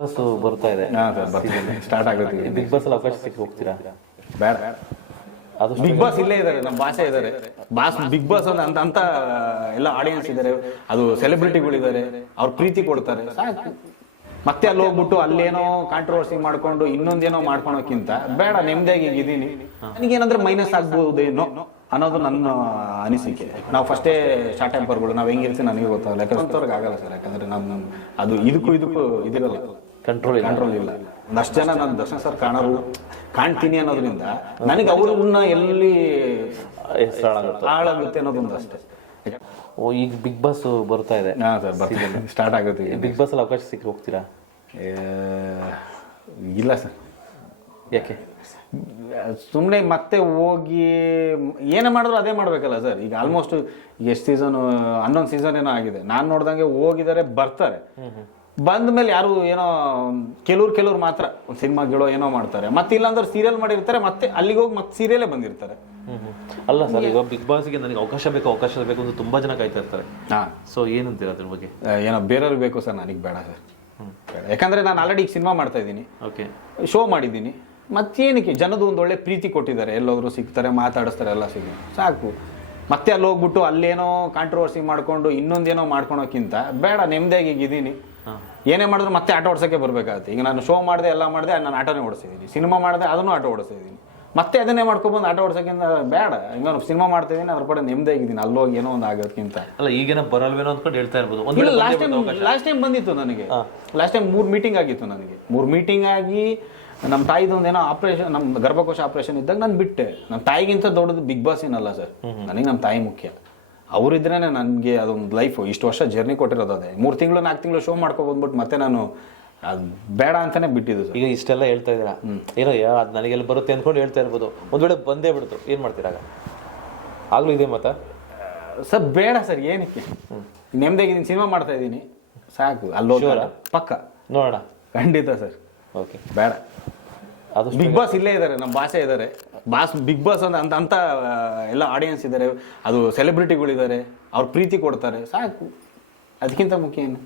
Bus ಬರ್ತಾ ಇದೆ. ಹಾಂ ಸರ್ ಬರ್ತೀನಿ ಸ್ಟಾರ್ಟ್ ಆಗುತ್ತೆ ಬಿಗ್ ಬಾಸ್ ಅಲ್ಲಿ ಅವಕಾಶ ಸಿಕ್ಕಿ ಹೋಗ್ತೀರಾ? ಬೇಡ. ಅದು ಬಿಗ್ ಬಾಸ್ ಇಲ್ಲೇ ಇದ್ದಾರೆ ನಮ್ಮ ಭಾಷೆ ಇದ್ದಾರೆ. ಬಾಸ್ ಬಿಗ್ ಬಾಸ್ ಅಂತ ಅಂತ ಎಲ್ಲ ಆಡಿಯನ್ಸ್ ಇದ್ದಾರೆ. ಅದು ಸೆಲೆಬ್ರಿಟಿಗಳಿದ್ದಾರೆ ಅವ್ರು ಪ್ರೀತಿ ಕೊಡ್ತಾರೆ. ಸಾಕು. ಮತ್ತೆ ಅಲ್ಲಿ ಹೋಗ್ಬಿಟ್ಟು ಅಲ್ಲೇನೋ ಕಾಂಟ್ರವರ್ಸಿ ಮಾಡ್ಕೊಂಡು ಇನ್ನೊಂದೇನೋ ಮಾಡ್ಕೊಳೋಕ್ಕಿಂತ ಬೇಡ ನೆಮ್ಮದಿಯಾಗಿ ಈಗ ನನಗೆ ನನಗೇನಂದ್ರೆ ಮೈನಸ್ ಆಗ್ಬೋದೇನೋ ಅನ್ನೋದು ನನ್ನ ಅನಿಸಿಕೆ. ನಾವು ಫಸ್ಟೇ ಶಾರ್ಟ್ ಟೆಂಪರ್ಗಳು ನಾವು ಹೆಂಗಿರ್ತೀವಿ ನನಗೆ ಗೊತ್ತಾಗಲ್ಲ. ಯಾಕಂದ್ರೆ ಆಗಲ್ಲ ಸರ್ ಯಾಕಂದ್ರೆ ನಮ್ಮ ಅದು ಇದಕ್ಕೂ ಇದಕ್ಕೂ ಇದಿರಲ್ಲ ಕಂಟ್ರೋಲ್ ಕಂಟ್ರೋಲ್ ಇಲ್ಲ. ಒಂದಷ್ಟು ಜನ ನಾನು ದರ್ಶನ್ ಸರ್ ಕಾಣೋರು ಕಾಣ್ತೀನಿ ಅನ್ನೋದ್ರಿಂದ ನನಗೆ ಅವ್ರನ್ನ ಎಲ್ಲಿ ಹಾಳಾಗುತ್ತೆ ಅನ್ನೋದೊಂದು ಅಷ್ಟೇ. ಓ ಈಗ ಬಿಗ್ ಬಾಸ್ ಬರ್ತಾ ಇದೆ. ಹಾ ಸರ್ ಬರ್ತೀನಿ ಸ್ಟಾರ್ಟ್ ಆಗುತ್ತೆ. ಬಿಗ್ ಬಾಸ್ ಅಲ್ಲಿ ಅವಕಾಶ ಸಿಕ್ಕಿ ಹೋಗ್ತೀರಾ? ಇಲ್ಲ ಸರ್. ಯಾಕೆ? ಸುಮ್ಮನೆ ಮತ್ತೆ ಹೋಗಿ ಏನೇ ಮಾಡಿದ್ರು ಅದೇ ಮಾಡ್ಬೇಕಲ್ಲ ಸರ್. ಈಗ ಆಲ್ಮೋಸ್ಟ್ ಎಷ್ಟು ಸೀಸನ್ ಹನ್ನೊಂದು ಸೀಸನ್ ಏನೋ ಆಗಿದೆ. ನಾನು ನೋಡ್ದಂಗೆ ಹೋಗಿದ್ದಾರೆ ಬರ್ತಾರೆ. ಬಂದ ಮೇಲೆ ಯಾರು ಏನೋ ಕೆಲವ್ರು ಕೆಲವ್ರು ಮಾತ್ರ ಒಂದು ಸಿನಿಮಾಗಳು ಏನೋ ಮಾಡ್ತಾರೆ. ಮತ್ತೆ ಇಲ್ಲಾಂದ್ರೆ ಸೀರಿಯಲ್ ಮಾಡಿರ್ತಾರೆ ಮತ್ತೆ ಅಲ್ಲಿಗೆ ಹೋಗಿ ಮತ್ತೆ ಸೀರಿಯಲೇ ಬಂದಿರ್ತಾರೆ. ಅಲ್ಲ ಸರ್ ಈಗ ಬಿಗ್ ಬಾಸ್ಗೆ ನನಗೆ ಅವಕಾಶ ಬೇಕು ಅವಕಾಶ ಬೇಕು ಅಂತ ತುಂಬಾ ಜನ ಕಾಯ್ತಾ ಇರ್ತಾರೆ. ಹಾ. ಸೊ ಏನಂತೀರ ಅದ್ರ ಬಗ್ಗೆ? ಏನೋ ಬೇರೆಯವ್ರಿಗೆ ಬೇಕು ಸರ್ ನನಗೆ ಬೇಡ ಸರ್. ಯಾಕಂದ್ರೆ ನಾನು ಆಲ್ರೆಡಿ ಈಗ ಸಿನಿಮಾ ಮಾಡ್ತಾ ಇದ್ದೀನಿ. ಓಕೆ ಶೋ ಮಾಡಿದ್ದೀನಿ. ಮತ್ತೇನಕ್ಕೆ ಜನದ ಒಂದು ಒಳ್ಳೆ ಪ್ರೀತಿ ಕೊಟ್ಟಿದ್ದಾರೆ. ಎಲ್ಲೋದ್ರು ಸಿಗ್ತಾರೆ ಮಾತಾಡಿಸ್ತಾರೆ ಎಲ್ಲ ಸಿಗಿ ಸಾಕು. ಮತ್ತೆ ಅಲ್ಲಿ ಹೋಗ್ಬಿಟ್ಟು ಅಲ್ಲೇನೋ ಕಾಂಟ್ರವರ್ಸಿ ಮಾಡ್ಕೊಂಡು ಇನ್ನೊಂದೇನೋ ಮಾಡ್ಕೊಳೋಕ್ಕಿಂತ ಬೇಡ ನೆಮ್ಮದಿಯಾಗಿ ಈಗ ಇದೀನಿ. ಏನೇ ಮಾಡಿದ್ರು ಮತ್ತೆ ಆಟೋ ಓಡಿಸೋಕ್ಕೆ ಬರಬೇಕಾಗುತ್ತೆ. ಈಗ ನಾನು ಶೋ ಮಾಡಿದೆ ಎಲ್ಲ ಮಾಡಿದೆ ನಾನು ಆಟೋನೇ ಓಡಿಸಿದ್ದೀನಿ ಸಿನಿಮಾ ಮಾಡಿದೆ ಅದನ್ನು ಆಟೋ ಓಡಿಸಿದ್ದೀನಿ ಮತ್ತೆ ಅದನ್ನೇ ಮಾಡ್ಕೊಬಂದು ಆಟೋ ಓಡಿಸೋಕ್ಕಿಂತ ಬೇಡ. ಹಿಂಗ ಸಿನಿಮಾ ಮಾಡ್ತಿದ್ದೀನಿ ಅದ್ರ ಪಡೆ ನೆಮ್ಮದಿಯಾಗಿದ್ದೀನಿ ಅಲ್ಲೋಗಿ ಏನೋ ಒಂದು ಆಗೋದಕ್ಕಿಂತ ಅಲ್ಲ ಈಗೇನ ಬರಲ್ವೇನೋ ಅಂತ ಹೇಳ್ತಾ ಇರ್ಬೋದು. ಲಾಸ್ಟ್ ಟೈಮ್ ಲಾಸ್ಟ್ ಟೈಮ್ ಬಂದಿತ್ತು ನನಗೆ. ಲಾಸ್ಟ್ ಟೈಮ್ ಮೂರು ಮೀಟಿಂಗ್ ಆಗಿತ್ತು ನನಗೆ. ಮೂರು ಮೀಟಿಂಗ್ ಆಗಿ ನಮ್ಮ ತಾಯಿದು ಏನೋ ಆಪರೇಷನ್ ನಮ್ಮ ಗರ್ಭಕೋಶ ಆಪರೇಷನ್ ಇದ್ದಾಗ ನಾನು ಬಿಟ್ಟೆ. ನಮ್ಮ ತಾಯಿಗಿಂತ ದೊಡ್ಡದು ಬಿಗ್ ಬಾಸ್ ಏನಲ್ಲ ಸರ್ ನನಗೆ ನಮ್ಮ ತಾಯಿ ಮುಖ್ಯ. ಅವರಿದ್ರೇನೆ ನನಗೆ ಅದೊಂದು ಲೈಫು ಇಷ್ಟು ವರ್ಷ ಜರ್ನಿ ಕೊಟ್ಟಿರೋದು ಅದೇ. ಮೂರು ತಿಂಗಳು ನಾಲ್ಕು ತಿಂಗಳು ಶೋ ಮಾಡ್ಕೊ ಬಂದ್ಬಿಟ್ಟು ಮತ್ತೆ ನಾನು ಅದು ಬೇಡ ಅಂತಾನೆ ಬಿಟ್ಟಿದ್ದು ಈಗ ಇಷ್ಟೆಲ್ಲ ಹೇಳ್ತಾ ಇದ್ದೀರಾ? ಏನೋ ಅದು ನನಗೆಲ್ಲ ಬರುತ್ತೆ ಅಂದ್ಕೊಂಡು ಹೇಳ್ತಾ ಇರ್ಬೋದು. ಒಂದು ವೇಳೆ ಬಂದೇ ಬಿಡ್ತು. ಏನು ಮಾಡ್ತೀರಾಗ ಆಗಲೂ ಇದೆ ಮತ್ತೆ? ಸರ್ ಬೇಡ ಸರ್ ಏನಕ್ಕೆ? ನೆಮ್ಮದಿಯಾಗಿ ಸಿನಿಮಾ ಮಾಡ್ತಾ ಇದ್ದೀನಿ. ಸಾಕು ಅಲ್ಲಿ ಪಕ್ಕ. ನೋಡೋಣ. ಖಂಡಿತ ಸರ್. ಓಕೆ ಬೇಡ. ಅದು ಬಿಗ್ ಬಾಸ್ ಇಲ್ಲೇ ಇದ್ದಾರೆ ನಮ್ಮ ಭಾಷೆ ಇದ್ದಾರೆ. ಬಾಸ್ ಬಿಗ್ ಬಾಸ್ ಅಂತ ಅಂತ ಅಂತ ಎಲ್ಲ ಆಡಿಯನ್ಸ್ ಇದ್ದಾರೆ ಅದು ಸೆಲೆಬ್ರಿಟಿಗಳಿದ್ದಾರೆ ಅವ್ರು ಪ್ರೀತಿ ಕೊಡ್ತಾರೆ. ಸಾಕು. ಅದಕ್ಕಿಂತ ಮುಖ್ಯ ಏನು?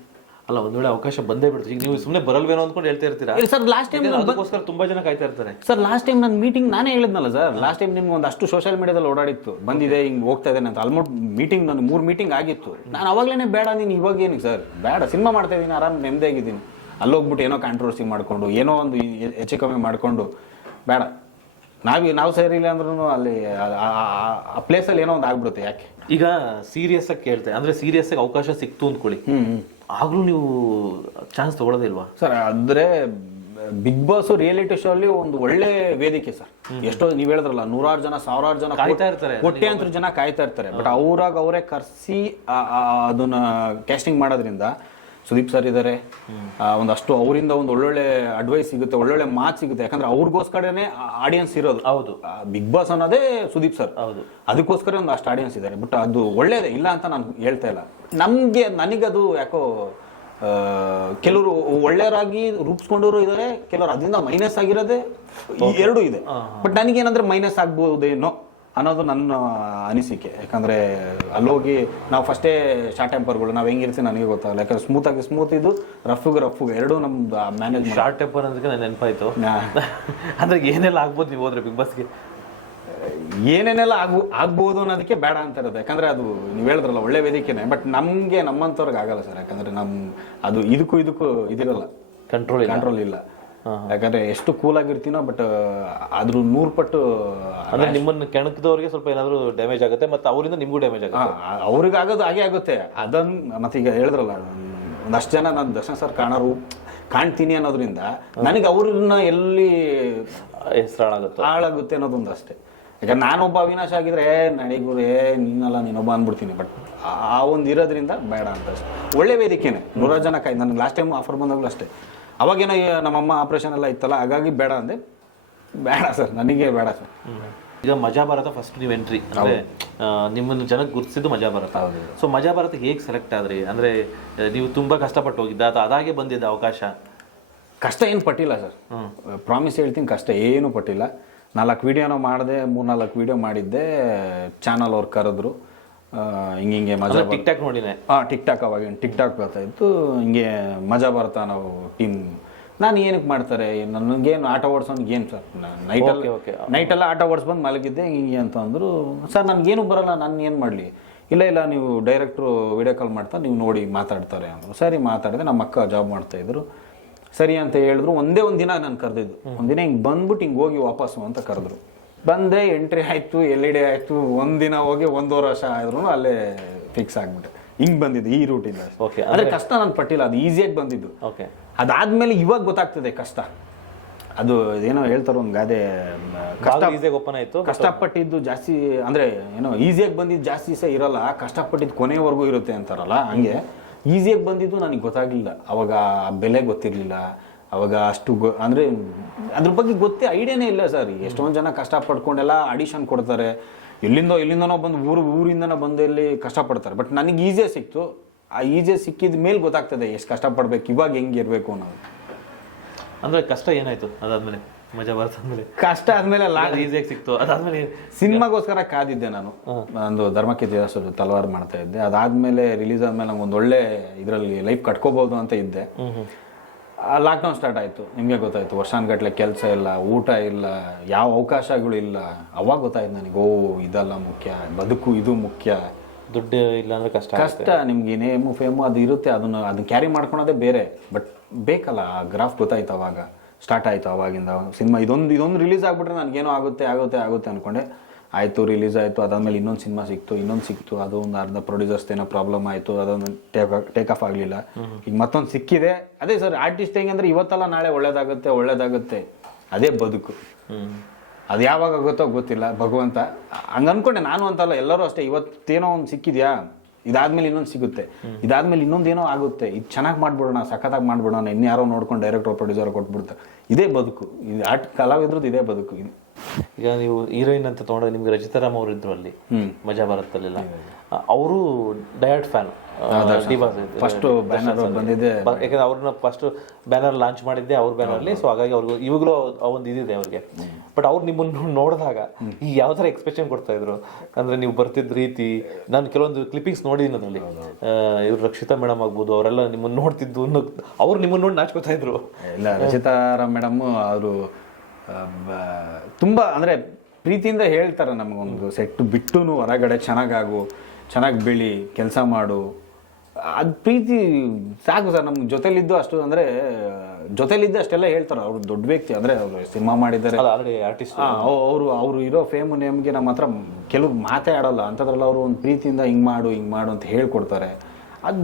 ಅಲ್ಲ ಒಂದ್ ವೇಳೆ ಅವಕಾಶ ಬಂದೇ ಬಿಡ್ತೀವಿ ಈಗ ನೀವು ಸುಮ್ಮನೆ ಬರಲ್ವೇನೋ ಅಂದ್ಕೊಂಡು ಹೇಳ್ತಾ ಇರ್ತೀರಾ? ಸರ್ ಲಾಸ್ಟ್ ಟೈಮ್ ಅದಕ್ಕೋಸ್ಕರ ತುಂಬಾ ಜನ ಕಾಯ್ತಾ ಇರ್ತಾರೆ. ಸರ್ ಲಾಸ್ಟ್ ಟೈಮ್ ನನ್ನ ಮೀಟಿಂಗ್ ನಾನೇ ಹೇಳಿದ್ನಲ್ಲ ಸರ್. ಲಾಸ್ಟ್ ಟೈಮ್ ನಿಮ್ಗೆ ಅಷ್ಟು ಸೋಷಿಯಲ್ ಮೀಡಿಯಾದಲ್ಲಿ ಓಡಾಡಿತ್ತು. ಬಂದಿದೆ ಹಿಂಗೆ ಹೋಗ್ತಾ ಇದ್ದೇನೆ ಅಂತ. ಆಲ್ಮೋಸ್ಟ್ ಮೀಟಿಂಗ್ ನಾನು ಮೂರು ಮೀಟಿಂಗ್ ಆಗಿತ್ತು. ನಾನು ಅವಾಗಲೇ ಬೇಡ ನೀನು ಇವಾಗ ಏನಕ್ಕೆ ಸರ್? ಬೇಡ ಸಿನಿಮಾ ಮಾಡ್ತಾ ಇದ್ದೀನಿ ಆರಾಮ್ ನೆಮ್ಮದಿಯಾಗಿದ್ದೀನಿ. ಅಲ್ಲೋಗ್ಬಿಟ್ಟು ಏನೋ ಕಾಂಟ್ರವರ್ಸಿ ಮಾಡ್ಕೊಂಡು ಏನೋ ಒಂದು ಹೆಚ್ಚು ಕಮ್ಮಿ ಮಾಡ್ಕೊಂಡು ಬೇಡ. ನಾವು ನಾವು ಸೇರಿಲ್ಲ ಇಲ್ಲ ಅಂದ್ರೂ ಅಲ್ಲಿ ಆ- ಆ- ಅಲ್ಲಿ ಪ್ಲೇಸಲ್ಲಿ ಏನೋ ಒಂದು ಆಗ್ಬಿಡುತ್ತೆ ಯಾಕೆ? ಈಗ ಸೀರಿಯಸ್ ಆಗಿ ಕೇಳ್ತೆ. ಅಂದ್ರೆ ಸೀರಿಯಸ್ ಆಗಿ ಅವಕಾಶ ಸಿಕ್ತು ಅಂದ್ಕೊಳ್ಳಿ ಆಗ್ಲೂ ನೀವು ಚಾನ್ಸ್ ತಗೊಳ್ಳೋದೇ ಇಲ್ವಾ? ಸರ್ ಅಂದ್ರೆ ಬಿಗ್ ಬಾಸ್ ರಿಯಾಲಿಟಿ ಶೋ ಅಲ್ಲಿ ಒಂದು ಒಳ್ಳೆ ವೇದಿಕೆ ಸರ್. ಎಷ್ಟೋ ನೀವ್ ಹೇಳಿದ್ರಲ್ಲ ನೂರಾರು ಜನ ಸಾವಿರಾರು ಜನ ಕಾಯ್ತಾ ಇರ್ತಾರೆ. ಕೋಟ್ಯಾಂತರ ಜನ ಕಾಯ್ತಾ ಇರ್ತಾರೆ. ಬಟ್ ಅವ್ರಾಗ ಅವರೇ ಕರ್ಸಿ ಅದನ್ನ ಕ್ಯಾಸ್ಟಿಂಗ್ ಮಾಡೋದ್ರಿಂದ ಸುದೀಪ್ ಸರ್ ಇದ್ದಾರೆ ಒಂದಷ್ಟು ಅವರಿಂದ ಒಂದು ಒಳ್ಳೊಳ್ಳೆ ಅಡ್ವೈಸ್ ಸಿಗುತ್ತೆ ಒಳ್ಳೊಳ್ಳೆ ಮಾತು ಸಿಗುತ್ತೆ. ಯಾಕಂದ್ರೆ ಅವ್ರಿಗೋಸ್ಕರನೇ ಆಡಿಯನ್ಸ್ ಇರೋದು. ಹೌದು. ಬಿಗ್ ಬಾಸ್ ಅನ್ನೋದೇ ಸುದೀಪ್ ಸರ್. ಹೌದು. ಅದಕ್ಕೋಸ್ಕರ ಒಂದು ಅಷ್ಟು ಆಡಿಯನ್ಸ್ ಇದ್ದಾರೆ ಬಟ್ ಅದು ಒಳ್ಳೇದೇ ಇಲ್ಲ ಅಂತ ನಾನು ಹೇಳ್ತಾ ಇಲ್ಲ. ನಮಗೆ ನನಗದು ಯಾಕೋ ಕೆಲವರು ಒಳ್ಳೆಯವರಾಗಿ ರೂಪಿಸ್ಕೊಂಡವರು ಇದ್ದಾರೆ ಕೆಲವರು ಅದರಿಂದ ಮೈನಸ್ ಆಗಿರೋದೇ ಎರಡೂ ಇದೆ. ಬಟ್ ನನಗೇನಂದ್ರೆ ಮೈನಸ್ ಆಗ್ಬೋದೇನೋ. ಅನ್ನೋದು ನನ್ನ ಅನಿಸಿಕೆ. ಯಾಕಂದರೆ ಅಲ್ಲೋಗಿ ನಾವು ಫಸ್ಟೇ ಶಾರ್ಟ್ ಟೆಂಪರ್ಗಳು ನಾವು ಹೆಂಗಿರ್ತೀವಿ ನನಗೆ ಗೊತ್ತಾಗಲ್ಲ. ಯಾಕಂದ್ರೆ ಸ್ಮೂತಾಗಿ ಸ್ಮೂತ್ ಇದು ರಫ್ಗೆ ರಫ್ಗೆ ಎರಡೂ ನಮ್ದು ಮ್ಯಾನೇಜ್ ಶಾರ್ಟ್ ಟೆಂಪರ್ ಅಂದ್ರೆ ನೆನಪಾಯ್ತು. ಅಂದ್ರೆ ಏನೆಲ್ಲ ಆಗ್ಬೋದು ನೀವು ಹೋದ್ರೆ ಬಿಗ್ ಬಾಸ್ಗೆ ಏನೇನೆಲ್ಲ ಆಗು ಆಗ್ಬೋದು ಅನ್ನೋದಕ್ಕೆ ಬೇಡ ಅಂತ ಇರುತ್ತೆ ಯಾಕಂದ್ರೆ ಅದು ನೀವು ಹೇಳಿದ್ರಲ್ಲ ಒಳ್ಳೆ ವೇದಿಕೆನೆ. ಬಟ್ ನಮಗೆ ನಮ್ಮಂಥವ್ರಿಗೆ ಆಗಲ್ಲ ಸರ್. ಯಾಕಂದ್ರೆ ನಮ್ಮ ಅದು ಇದಕ್ಕೂ ಇದಕ್ಕೂ ಇದಿರಲ್ಲ. ಕಂಟ್ರೋಲ್ ಕಂಟ್ರೋಲ್ ಇಲ್ಲ. ಯಾಕಂದ್ರೆ ಎಷ್ಟು ಕೂಲ್ ಆಗಿರ್ತೀನೋ ಬಟ್ ಅದ್ರ ನೂರ್ ಪಟ್ಟು ಅಂದ್ರೆ ನಿಮ್ಮನ್ನ ಕೆಣಕದವ್ರಿಗೆ ಸ್ವಲ್ಪ ಏನಾದ್ರು ಡ್ಯಾಮೇಜ್ ಆಗುತ್ತೆ ಮತ್ತೆ ಅವರಿಂದ ನಿಮಗೂ ಡ್ಯಾಮೇಜ್ ಆಗುತ್ತೆ. ಅವ್ರಿಗೆ ಆಗೋದು ಹಾಗೆ ಆಗುತ್ತೆ. ಅದನ್ ಮತ್ತೆ ಈಗ ಹೇಳಿದ್ರಲ್ಲ ಒಂದಷ್ಟು ಜನ ನಾನು ದರ್ಶನ್ ಸರ್ ಕಾಣೋರು ಕಾಣ್ತೀನಿ ಅನ್ನೋದ್ರಿಂದ ನನಗೆ ಅವ್ರನ್ನ ಎಲ್ಲಿ ಹೆಸರಾಳಾಗುತ್ತೆ ಹಾಳಾಗುತ್ತೆ. ಅನ್ನೋದೊಂದು ಅಷ್ಟೇ. ಯಾಕಂದ್ರೆ ನಾನೊಬ್ಬ ಅವಿನಾಶ ಆಗಿದ್ರೆ ನನಗೂ ನೀನಲ್ಲ ನೀನೊಬ್ಬ ಅಂದ್ಬಿಡ್ತೀನಿ. ಬಟ್ ಆ ಒಂದು ಇರೋದ್ರಿಂದ ಬೇಡ ಅಂತ ಅಷ್ಟೇ. ಒಳ್ಳೆ ವೇದಿಕೆನೆ ನೂರಾರು ಜನ ಕಾಯ್ ನನಗೆ ಲಾಸ್ಟ್ ಟೈಮ್ ಆಫರ್ ಬಂದಾಗಲೂ ಅಷ್ಟೇ. ಅವಾಗೇನೋ ನಮ್ಮಮ್ಮ ಆಪ್ರೇಷನ್ ಎಲ್ಲ ಇತ್ತಲ್ಲ ಹಾಗಾಗಿ ಬೇಡ ಅಂದೆ. ಬೇಡ ಸರ್ ನನಗೆ ಬೇಡ ಸರ್. ಈಗ ಮಜಾ ಭಾರತ ಫಸ್ಟ್ ನೀವು ಎಂಟ್ರಿ ಅಂದರೆ ನಿಮ್ಮನ್ನು ಜನಕ್ಕೆ ಗುರುತಿಸಿದ್ದು ಮಜಾ ಭಾರತ. ಸೊ ಮಜಾ ಭಾರತ ಹೇಗೆ ಸೆಲೆಕ್ಟ್ ಆದ್ರಿ? ಅಂದರೆ ನೀವು ತುಂಬ ಕಷ್ಟಪಟ್ಟು ಹೋಗಿದ್ದ ಅಥವಾ ಅದಾಗೆ ಬಂದಿದ್ದ ಅವಕಾಶ? ಕಷ್ಟ ಏನು ಪಟ್ಟಿಲ್ಲ ಸರ್. ಪ್ರಾಮಿಸ್ ಹೇಳ್ತೀನಿ ಕಷ್ಟ ಏನೂ ಪಟ್ಟಿಲ್ಲ. ನಾಲ್ಕು ವೀಡಿಯೋನೋ ಮಾಡಿದೆ ಮೂರು ನಾಲ್ಕು ವೀಡಿಯೋ ಮಾಡಿದ್ದೆ ಚಾನಲ್ ಅವ್ರು ಕರೆದ್ರು. ಹಿಂಗೆ ಹಿಂಗೆ ಮಜಾ ಟಿಕ್ ಟಾಕ್ ನೋಡಿದೆ ಹಾಂ ಟಿಕ್ ಟಾಕ್ ಅವಾಗ ಟಿಕ್ ಟಾಕ್ ಬರ್ತಾ ಇತ್ತು. ಹಿಂಗೆ ಮಜಾ ಬರ್ತಾ ನಾವು ಟೀಮ್ ನಾನು ಏನಕ್ಕೆ ಮಾಡ್ತಾರೆ? ನನಗೇನು ಆಟ ಓಡಿಸೋನ್ಗೆ ಏನು ಸರ್? ನೈಟಲ್ಲಿ ಓಕೆ. ನೈಟೆಲ್ಲ ಆಟ ಓಡಿಸ್ಬಂದು ಮಲಗಿದ್ದೆ ಹಿಂಗೆ ಅಂತ ಅಂದರು. ಸರ್ ನನಗೇನು ಬರಲ್ಲ ನಾನು ಏನು ಮಾಡಲಿ? ಇಲ್ಲ ಇಲ್ಲ ನೀವು ಡೈರೆಕ್ಟ್ರು ವಿಡಿಯೋ ಕಾಲ್ ಮಾಡ್ತಾ ನೀವು ನೋಡಿ ಮಾತಾಡ್ತಾರೆ ಅಂದರು. ಸರಿ ಮಾತಾಡಿದೆ ನಮ್ಮ ಅಕ್ಕ ಜಾಬ್ ಮಾಡ್ತಾಯಿದ್ರು ಸರಿ ಅಂತ ಹೇಳಿದ್ರು. ಒಂದೇ ಒಂದು ದಿನ ನಾನು ಕರೆದಿದ್ದು. ಒಂದಿನ ಹಿಂಗೆ ಬಂದ್ಬಿಟ್ಟು ಹಿಂಗೆ ಹೋಗಿ ವಾಪಸ್ಸು ಅಂತ ಕರೆದ್ರು. ಬಂದೆ ಎಂಟ್ರಿ ಆಯಿತು ಎಲ್ ಇ ಡಿ ಆಯಿತು ಒಂದಿನ ಹೋಗಿ ಒಂದೂವರೆ ವರ್ಷ ಆದ್ರೂ ಅಲ್ಲೇ ಫಿಕ್ಸ್ ಆಗ್ಬಿಟ್ಟೆ. ಹಿಂಗೆ ಬಂದಿದ್ದು ಈ ರೂಟಿಂದ ಓಕೆ ಅಂದರೆ ಕಷ್ಟ ನಾನು ಪಟ್ಟಿಲ್ಲ ಅದು ಈಸಿಯಾಗಿ ಬಂದಿದ್ದು. ಓಕೆ ಅದಾದ್ಮೇಲೆ ಇವಾಗ ಗೊತ್ತಾಗ್ತದೆ ಕಷ್ಟ. ಅದು ಏನೋ ಹೇಳ್ತಾರೋ ಒಂದು ಗಾದೆ ಕಷ್ಟ ಈಸಿಯಾಗಿ ಓಪನ್ ಆಯ್ತು ಕಷ್ಟಪಟ್ಟಿದ್ದು ಜಾಸ್ತಿ ಅಂದ್ರೆ ಏನೋ ಈಸಿಯಾಗಿ ಬಂದಿದ್ದು ಜಾಸ್ತಿ ಸಹ ಇರಲ್ಲ ಕಷ್ಟಪಟ್ಟಿದ್ದು ಕೊನೆವರೆಗೂ ಇರುತ್ತೆ ಅಂತಾರಲ್ಲ ಹಂಗೆ. ಈಸಿಯಾಗಿ ಬಂದಿದ್ದು ನನಗೆ ಗೊತ್ತಾಗ್ಲಿಲ್ಲ. ಅವಾಗ ಬೆಲೆ ಗೊತ್ತಿರಲಿಲ್ಲ. ಅವಾಗ ಅಷ್ಟು ಗೊ ಅಂದರೆ ಅದ್ರ ಬಗ್ಗೆ ಗೊತ್ತೇ ಐಡಿಯಾನೇ ಇಲ್ಲ ಸರ್. ಎಷ್ಟೊಂದು ಜನ ಕಷ್ಟಪಟ್ಕೊಂಡೆಲ್ಲ ಅಡಿಷನ್ ಕೊಡ್ತಾರೆ. ಎಲ್ಲಿಂದೋ ಎಲ್ಲಿಂದನೋ ಬಂದು ಊರು ಊರಿಂದನೋ ಬಂದು ಇಲ್ಲಿ ಕಷ್ಟಪಡ್ತಾರೆ. ಬಟ್ ನನಗೆ ಈಸಿಯೇ ಸಿಕ್ತು. ಆ ಈಜೆ ಸಿಕ್ಕಿದ ಮೇಲೆ ಗೊತ್ತಾಗ್ತದೆ ಎಷ್ಟು ಕಷ್ಟಪಡ್ಬೇಕು ಇವಾಗ ಹೆಂಗೆ ಇರಬೇಕು ಅನ್ನೋದು. ಅಂದ್ರೆ ಕಷ್ಟ ಏನಾಯ್ತು? ಅದಾದ್ಮೇಲೆ ಮಜಾ ಬರ್ತಾದ್ಮೇಲೆ. ಕಷ್ಟ ಆದ್ಮೇಲೆ ಲಾಡ್ ಈಸಿಯಾಗಿ ಸಿಕ್ತು. ಅದಾದ್ಮೇಲೆ ಸಿನಿಮಾಗೋಸ್ಕರ ಕಾದಿದ್ದೆ ನಾನು. ಒಂದು ಧರ್ಮಕ್ಕೆ ದೇವಸ್ಥಾನ ತಲವಾರು ಮಾಡ್ತಾ ಇದ್ದೆ. ಅದಾದ್ಮೇಲೆ ರಿಲೀಸ್ ಆದ್ಮೇಲೆ ನಂಗೆ ಒಂದು ಒಳ್ಳೆ ಇದರಲ್ಲಿ ಲೈಫ್ ಕಟ್ಕೋಬಹುದು ಅಂತ ಇದ್ದೆ. ಲಾಕ್ಡೌನ್ ಸ್ಟಾರ್ಟ್ ಆಯಿತು. ನಿಮಗೆ ಗೊತ್ತಾಯ್ತು ವರ್ಷಾನ್ಗಟ್ಲೆ ಕೆಲಸ ಇಲ್ಲ ಊಟ ಇಲ್ಲ ಯಾವ ಅವಕಾಶಗಳು ಇಲ್ಲ. ಅವಾಗ ಗೊತ್ತಾಯ್ತು ನನಗೆ ಓ ಇದಲ್ಲ ಮುಖ್ಯ ಬದುಕು ಇದು ಮುಖ್ಯ. ದುಡ್ಡು ಇಲ್ಲ ಅಂದ್ರೆ ಕಷ್ಟ ಕಷ್ಟ ನಿಮ್ಗೆ ನೇಮು ಫೇಮು ಅದು ಇರುತ್ತೆ ಅದನ್ನು ಅದನ್ನ ಕ್ಯಾರಿ ಮಾಡ್ಕೊಳೋದೇ ಬೇರೆ. ಬಟ್ ಬೇಕಲ್ಲ ಆ ಗ್ರಾಫ್ ಗೊತ್ತಾಯ್ತು ಅವಾಗ ಸ್ಟಾರ್ಟ್ ಆಯಿತು ಅವಾಗಿಂದ. ಸಿನಿಮಾ ಇದೊಂದು ಇದೊಂದು ರಿಲೀಸ್ ಆಗಿಬಿಟ್ರೆ ನನಗೇನೋ ಆಗುತ್ತೆ ಆಗುತ್ತೆ ಆಗುತ್ತೆ ಅನ್ಕೊಂಡೆ. ಆಯಿತು ರಿಲೀಸ್ ಆಯಿತು ಅದಾದಮೇಲೆ ಇನ್ನೊಂದು ಸಿನಿಮಾ ಸಿಕ್ತು ಇನ್ನೊಂದು ಸಿಕ್ತು ಅದು ಒಂದು ಅರ್ಧ ಪ್ರೊಡ್ಯೂಸರ್ಸ್ ಏನೋ ಪ್ರಾಬ್ಲಮ್ ಆಯಿತು ಅದೊಂದು ಟೇಕ್ ಟೇಕ್ ಆಫ್ ಆಗಲಿಲ್ಲ. ಈಗ ಮತ್ತೊಂದು ಸಿಕ್ಕಿದೆ. ಅದೇ ಸರ್ ಆರ್ಟಿಸ್ಟ್ ಹೆಂಗಂದ್ರೆ ಇವತ್ತಲ್ಲ ನಾಳೆ ಒಳ್ಳೇದಾಗುತ್ತೆ ಒಳ್ಳೇದಾಗುತ್ತೆ. ಅದೇ ಬದುಕು. ಅದು ಯಾವಾಗ ಆಗುತ್ತೋ ಗೊತ್ತಿಲ್ಲ ಭಗವಂತ. ಹಂಗ ಅನ್ಕೊಂಡೆ ನಾನು ಅಂತಲ್ಲ ಎಲ್ಲರೂ ಅಷ್ಟೇ ಇವತ್ತೇನೋ ಒಂದು ಸಿಕ್ಕಿದ್ಯಾ? ಇದಾದ್ಮೇಲೆ ಇನ್ನೊಂದು ಸಿಗುತ್ತೆ. ಇದಾದ್ಮೇಲೆ ಇನ್ನೊಂದೇನೋ ಆಗುತ್ತೆ. ಇದು ಚೆನ್ನಾಗಿ ಮಾಡ್ಬಿಡೋಣ ಸಖತ್ತಾಗಿ ಮಾಡ್ಬಿಡೋಣ ಇನ್ಯಾರೋ ನೋಡ್ಕೊಂಡು ಡೈರೆಕ್ಟರ್ ಪ್ರೊಡ್ಯೂಸರ್ ಕೊಟ್ಬಿಡ್ತಾರೆ. ಇದೇ ಬದುಕು. ಇದು ಆರ್ಟ್ ಕಲಾವಿದ್ರದ್ದು ಇದೇ ಬದುಕು. ಇದು ಈಗ ನೀವು ಹೀರೋಯಿನ್ ಅಂತ ತಗೊಂಡ್ರೆ ನಿಮ್ಗೆ ರಚಿತಾರಾಮ್ ಅವರು ಇದ್ರು ಅಲ್ಲಿ ಮಜಾ ಭಾರತದಲ್ಲೆಲ್ಲ. ಅವರು ಡಯಟ್ ಫ್ಯಾನ್. ಫಸ್ಟ್ ಬ್ಯಾನರ್ ಬಂದಿದೆ ಯಾಕಂದ್ರೆ ಅವ್ರನ್ನ ಫಸ್ಟ್ ಬ್ಯಾನರ್ ಲಾಂಚ್ ಮಾಡಿದ್ದೆ ಅವ್ರ ಬ್ಯಾನರ್ ಅಲ್ಲಿ. ಸೊ ಹಾಗಾಗಿ ಅವ್ರಿಗೂ ಇವಾಗಲೂ ಒಂದು ಇದಿದೆ ಅವ್ರಿಗೆ. ಬಟ್ ಅವ್ರು ನಿಮ್ಮನ್ನು ನೋಡಿದಾಗ ಈ ಯಾವ ತರ ಎಕ್ಸ್ಪ್ರೆಷನ್ ಕೊಡ್ತಾ ಇದ್ರು? ಅಂದ್ರೆ ನೀವು ಬರ್ತಿದ್ದ ರೀತಿ ನಾನು ಕೆಲವೊಂದು ಕ್ಲಿಪ್ಪಿಂಗ್ಸ್ ನೋಡಿದ್ದೀನಿ ಅದರಲ್ಲಿ ಇವ್ರು ರಕ್ಷಿತಾ ಮೇಡಮ್ ಆಗ್ಬೋದು ಅವರೆಲ್ಲ ನಿಮ್ಮನ್ನು ನೋಡ್ತಿದ್ದು ಅವ್ರು ನಿಮ್ಮನ್ನ ನೋಡಿ ನಾಚ್ಕೋತಾ ಇದ್ರು. ಇಲ್ಲ ರಚಿತಾರಾಮ್ ಮೇಡಮ್ ಅವರು ತುಂಬ ಅಂದರೆ ಪ್ರೀತಿಯಿಂದ ಹೇಳ್ತಾರೆ ನಮಗೊಂದು ಸೆಟ್ ಬಿಟ್ಟು ಹೊರಗಡೆ ಚೆನ್ನಾಗಾಗು ಚೆನ್ನಾಗಿ ಬೆಳಿ ಕೆಲಸ ಮಾಡು. ಅದು ಪ್ರೀತಿ ಸಾಕು ಸರ್ ನಮ್ಮ ಜೊತೆಲಿದ್ದು ಅಷ್ಟು ಅಂದರೆ ಜೊತೆಲಿದ್ದು ಅಷ್ಟೆಲ್ಲ ಹೇಳ್ತಾರೆ. ಅವರು ದೊಡ್ಡ ವ್ಯಕ್ತಿ ಅಂದರೆ ಅವರು ಸಿನಿಮಾ ಮಾಡಿದ್ದಾರೆ. ಆರ್ಟಿಸ್ಟ್ ಅವರು ಅವರು ಇರೋ ಫೇಮು ನೇಮ್ಗೆ ನಮ್ಮ ಹತ್ರ ಕೆಲವು ಮಾತೇ ಆಡೋಲ್ಲ. ಅಂಥದ್ರಲ್ಲಿ ಅವರು ಒಂದು ಪ್ರೀತಿಯಿಂದ ಹಿಂಗೆ ಮಾಡು ಹಿಂಗೆ ಮಾಡು ಅಂತ ಹೇಳ್ಕೊಡ್ತಾರೆ. ಅದು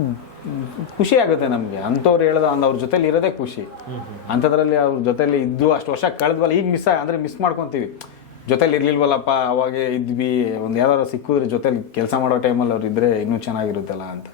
ಖುಷಿ ಆಗುತ್ತೆ ನಮಗೆ. ಅಂಥವ್ರು ಹೇಳ್ದ ಅಂದ್ ಅವ್ರ ಜೊತೆಲಿ ಇರೋದೇ ಖುಷಿ. ಅಂಥದ್ರಲ್ಲಿ ಅವ್ರ ಜೊತೆಲಿ ಇದ್ದು ಅಷ್ಟು ವರ್ಷ ಕಳೆದ್ವಲ್ಲ, ಈಗ ಮಿಸ್ ಅಂದರೆ ಮಿಸ್ ಮಾಡ್ಕೊತೀವಿ. ಜೊತೆಲಿ ಇರ್ಲಿಲ್ವಲ್ಲಪ್ಪ, ಅವಾಗೆ ಇದ್ವಿ, ಒಂದು ಯಾವ್ದಾರು ಸಿಕ್ಕಿದ್ರೆ ಜೊತೆಲಿ ಕೆಲಸ ಮಾಡೋ ಟೈಮಲ್ಲಿ ಅವ್ರು ಇದ್ರೆ ಇನ್ನೂ ಚೆನ್ನಾಗಿರುತ್ತಲ್ಲ ಅಂತ.